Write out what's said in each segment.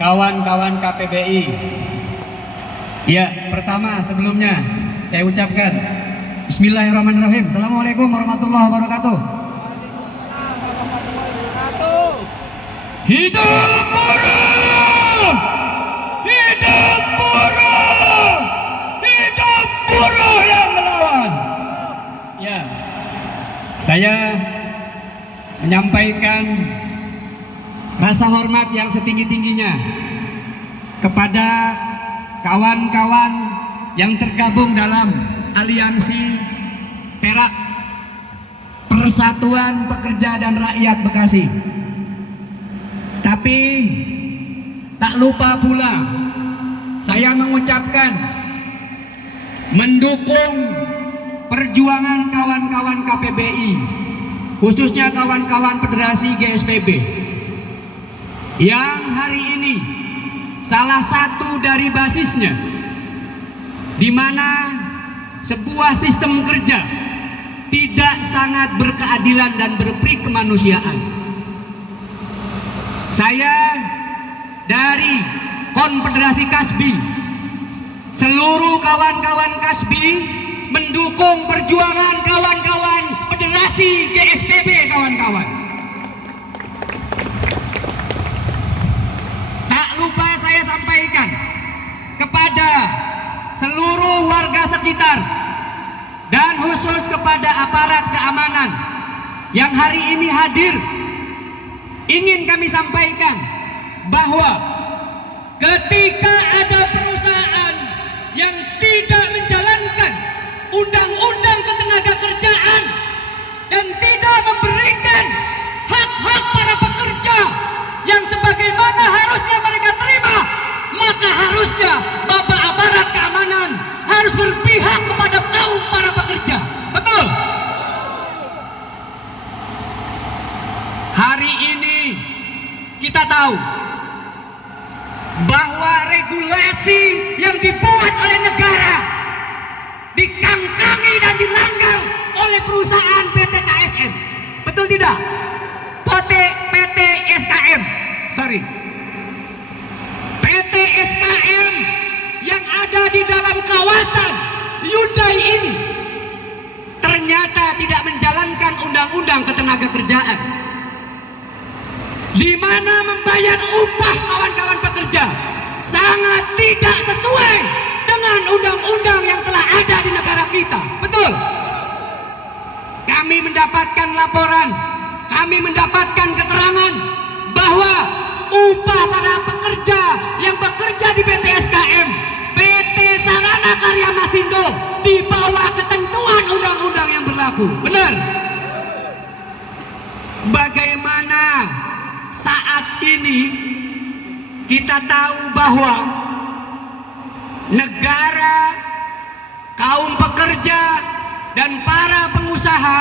kawan-kawan KPBI. Ya, pertama sebelumnya saya ucapkan Bismillahirrahmanirrahim. Assalamualaikum warahmatullahi wabarakatuh. Hidup buruh! Hidup buruh! Hidup buruh yang melawan! Ya, saya menyampaikan rasa hormat yang setinggi-tingginya kepada kawan-kawan yang tergabung dalam aliansi Perak, Persatuan Pekerja dan Rakyat Bekasi. Tapi tak lupa pula saya mengucapkan mendukung perjuangan kawan-kawan KPBI, khususnya kawan-kawan Federasi GSPB yang hari ini salah satu dari basisnya di mana sebuah sistem kerja tidak sangat berkeadilan dan berperi kemanusiaan. Saya dari Konfederasi Kasbi, seluruh kawan-kawan Kasbi mendukung perjuangan kawan-kawan Federasi GSPB, kawan-kawan. Tak lupa saya sampaikan kepada seluruh warga sekitar dan khusus kepada aparat keamanan yang hari ini hadir, ingin kami sampaikan bahwa ketika ada perusahaan yang tidak menjalankan undang-undang ketenagakerjaan dan tidak memberikan hak-hak para pekerja yang sebagaimana harusnya mereka terima, maka harusnya Bapak aparat keamanan harus berpihak kepada kaum para pekerja. Betul? Hari ini kita tahu bahwa regulasi yang dibuat oleh negara dikangkangi dan dilanggar oleh perusahaan PT KSM. Betul tidak? PT SKM. PT SKM yang ada di dalam kawasan Hyundai ini ternyata tidak menjalankan undang-undang ketenagakerjaan, di mana membayar upah kawan-kawan pekerja sangat tidak sesuai dengan undang-undang yang telah ada di negara kita. Betul? Kami mendapatkan laporan, kami mendapatkan keterangan bahwa upah para pekerja yang bekerja di PT SKM, PT Sarana Karya Masindo di bawah ketentuan undang-undang yang berlaku. Benar? Bagaimana saat ini kita tahu bahwa negara, kaum pekerja dan para pengusaha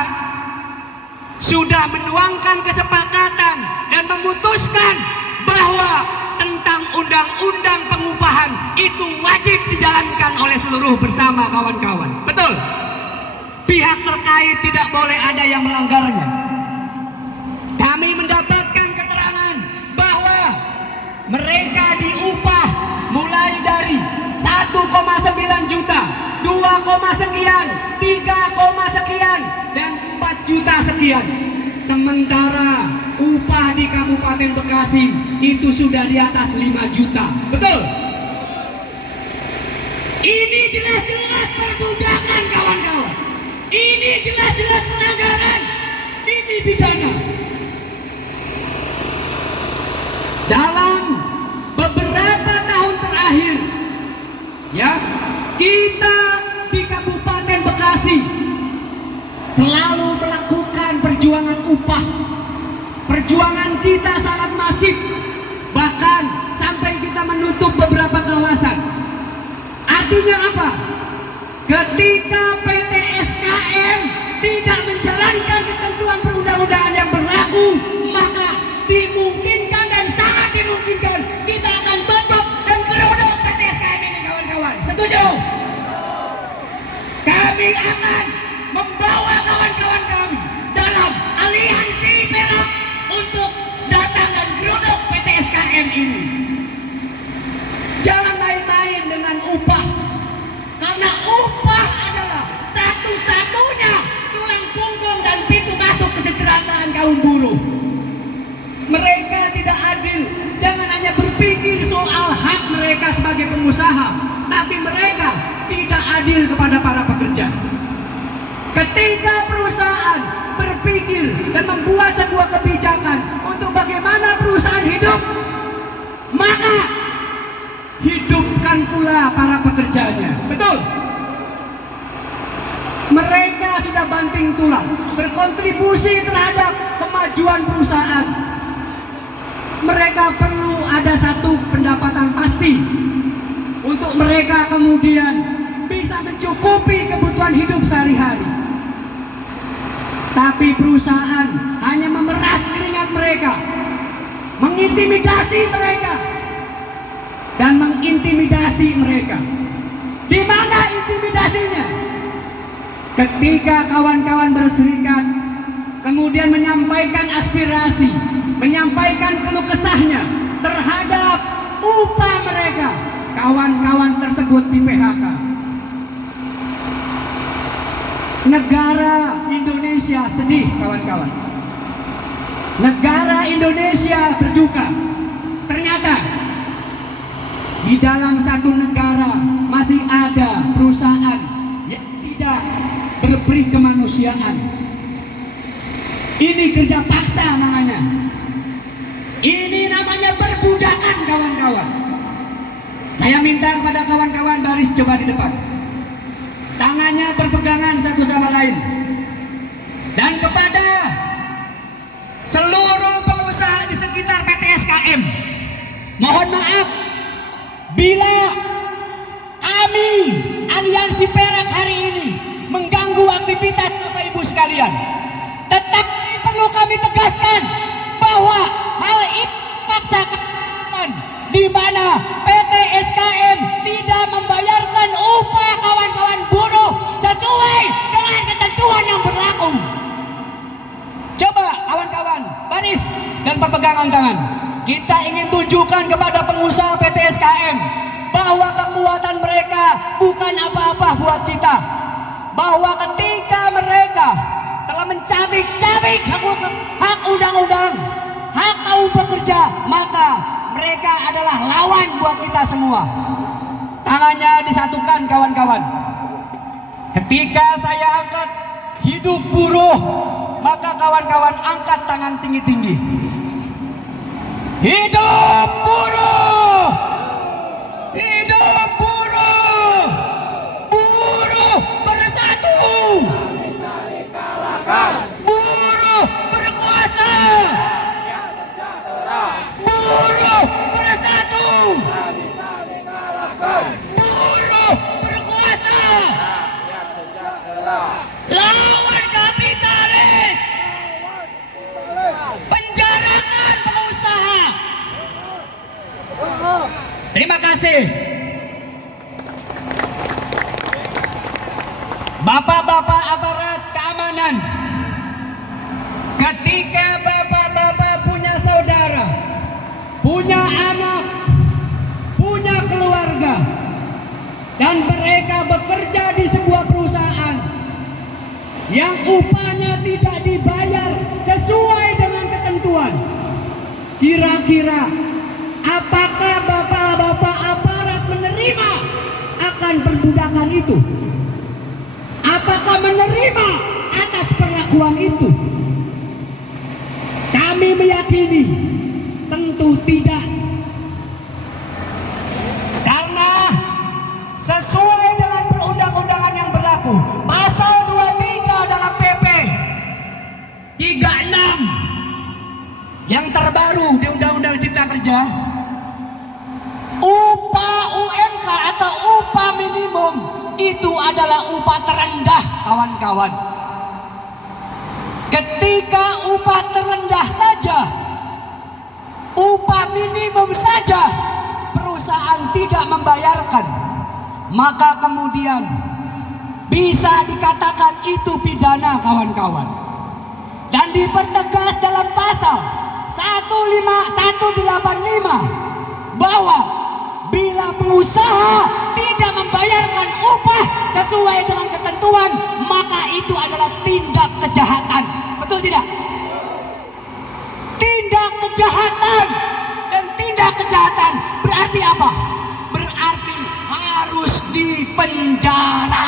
sudah menuangkan kesepakatan dan memutuskan bahwa tentang undang-undang pengupahan itu wajib dijalankan oleh seluruh bersama kawan-kawan. Betul? Pihak terkait tidak boleh ada yang melanggarnya. Kami mendapatkan keterangan bahwa mereka diupah mulai dari 1,9 juta, 2, sekian, 3, sekian, dan 4 juta sekian. Sementara upah di Kabupaten Bekasi itu sudah di atas 5 juta. Betul? Ini jelas-jelas perbudakan, kawan-kawan. Ini jelas-jelas pelanggaran. Ini pidana. Dalam beberapa tahun terakhir, ya, kita di Kabupaten Bekasi selalu melakukan perjuangan upah. Perjuangan kita sangat masif, bahkan sampai kita menutup beberapa kawasan. Artinya apa? Ketika PT SKM tidak menjalankan ketentuan perundang-undangan yang berlaku, maka dimungkinkan dan sangat dimungkinkan kita akan tutup dan geruduk PT SKM ini, kawan-kawan. Setuju? Kami akan membawa kawan-kawan kami dalam aliansi Perak untuk datang dan geruduk PT SKM ini. kaum buruh. Mereka tidak adil. Jangan hanya berpikir soal hak mereka sebagai pengusaha, tapi mereka tidak adil kepada para pekerja. Ketika perusahaan berpikir dan membuat sebuah kebijakan untuk bagaimana perusahaan hidup, maka hidupkan pula para pekerjanya. Betul? Mereka sudah banting tulang, berkontribusi terhadap kemajuan perusahaan. Mereka perlu ada satu pendapatan pasti untuk mereka kemudian bisa mencukupi kebutuhan hidup sehari-hari. Tapi perusahaan hanya memeras keringat mereka, mengintimidasi mereka, dan mengintimidasi mereka. Di mana intimidasinya? Ketika kawan-kawan berserikat, kemudian menyampaikan aspirasi, menyampaikan keluh kesahnya terhadap upah mereka, kawan-kawan tersebut di PHK. Negara Indonesia sedih, kawan-kawan. Negara Indonesia berduka. Ternyata di dalam satu negara masih ada perusahaan yang tidak berberi kemanusiaan. Ini kerja paksa namanya. Ini namanya perbudakan, kawan-kawan. Saya minta kepada kawan-kawan baris coba di depan. Tangannya berpegangan satu sama lain. Dan kepada seluruh pengusaha di sekitar PT SKM, mohon maaf bila kami Aliansi Perak hari ini mengganggu aktivitas Bapak Ibu sekalian. Tetapi perlu kami tegaskan bahwa hal ini paksakan, di mana PT SKM tidak membayarkan upah kawan-kawan buruh sesuai dengan ketentuan yang berlaku. Coba kawan-kawan baris dan perpegangan tangan. Kita ingin tunjukkan kepada pengusaha PT SKM bahwa kekuatan mereka bukan apa-apa buat kita. Bahwa ketika mereka telah mencabik-cabik hak undang-undang, hak kaum pekerja, maka mereka adalah lawan buat kita semua. Tangannya disatukan, kawan-kawan. Ketika saya angkat hidup buruh, maka kawan-kawan angkat tangan tinggi-tinggi. Hidup buruh! Hidup buruh! Buruh bersatu! Buruh berkuasa! Buruh bersatu! Buruh berkuasa! Lawan kapitalis! Penjarakan pengusaha! Terima kasih. Bapak-bapak aparat keamanan, ketika bapak-bapak punya saudara, punya anak, punya keluarga, dan mereka bekerja di sebuah perusahaan yang upahnya tidak dibayar sesuai dengan ketentuan, kira-kira apakah bapak-bapak aparat menerima akan perbudakan itu? Apakah menerima atas perlakuan itu? Kami meyakini tentu tidak. Karena sesuai dengan perundang-undangan yang berlaku, pasal 23 dalam PP 36 yang terbaru di Undang-Undang Cipta Kerja, upah UMK atau upah minimum itu adalah upah terendah, kawan-kawan. Ketika upah terendah saja, upah minimum saja perusahaan tidak membayarkan, maka kemudian bisa dikatakan itu pidana, kawan-kawan. Dan dipertegas dalam pasal 185 bahwa bila pengusaha tidak membayarkan upah sesuai dengan ketentuan, maka itu adalah tindak kejahatan. Betul tidak? kejahatan. Dan tindak kejahatan berarti apa? Berarti harus dipenjara.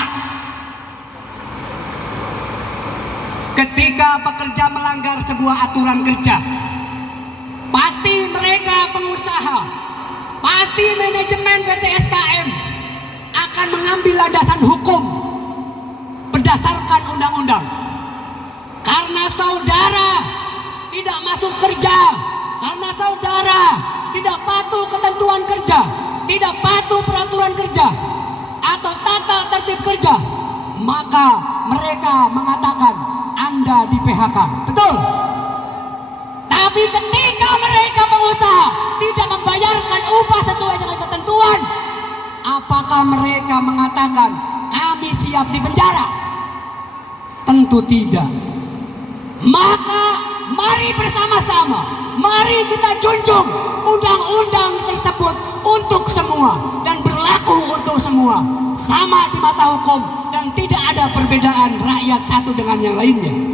Ketika pekerja melanggar sebuah aturan kerja, pasti mereka pengusaha, pasti manajemen PT SKM akan mengambil landasan hukum berdasarkan undang-undang. Karena saudara tidak masuk kerja, karena saudara tidak patuh ketentuan kerja, tidak patuh peraturan kerja atau tata tertib kerja, maka mereka mengatakan Anda di PHK. Betul? Tapi ketika mereka pengusaha tidak membayarkan upah sesuai dengan ketentuan, apakah mereka mengatakan kami siap dipenjara? Tentu tidak. Maka mari bersama-sama, mari kita junjung undang-undang tersebut untuk semua dan berlaku untuk semua, sama di mata hukum dan tidak ada perbedaan rakyat satu dengan yang lainnya.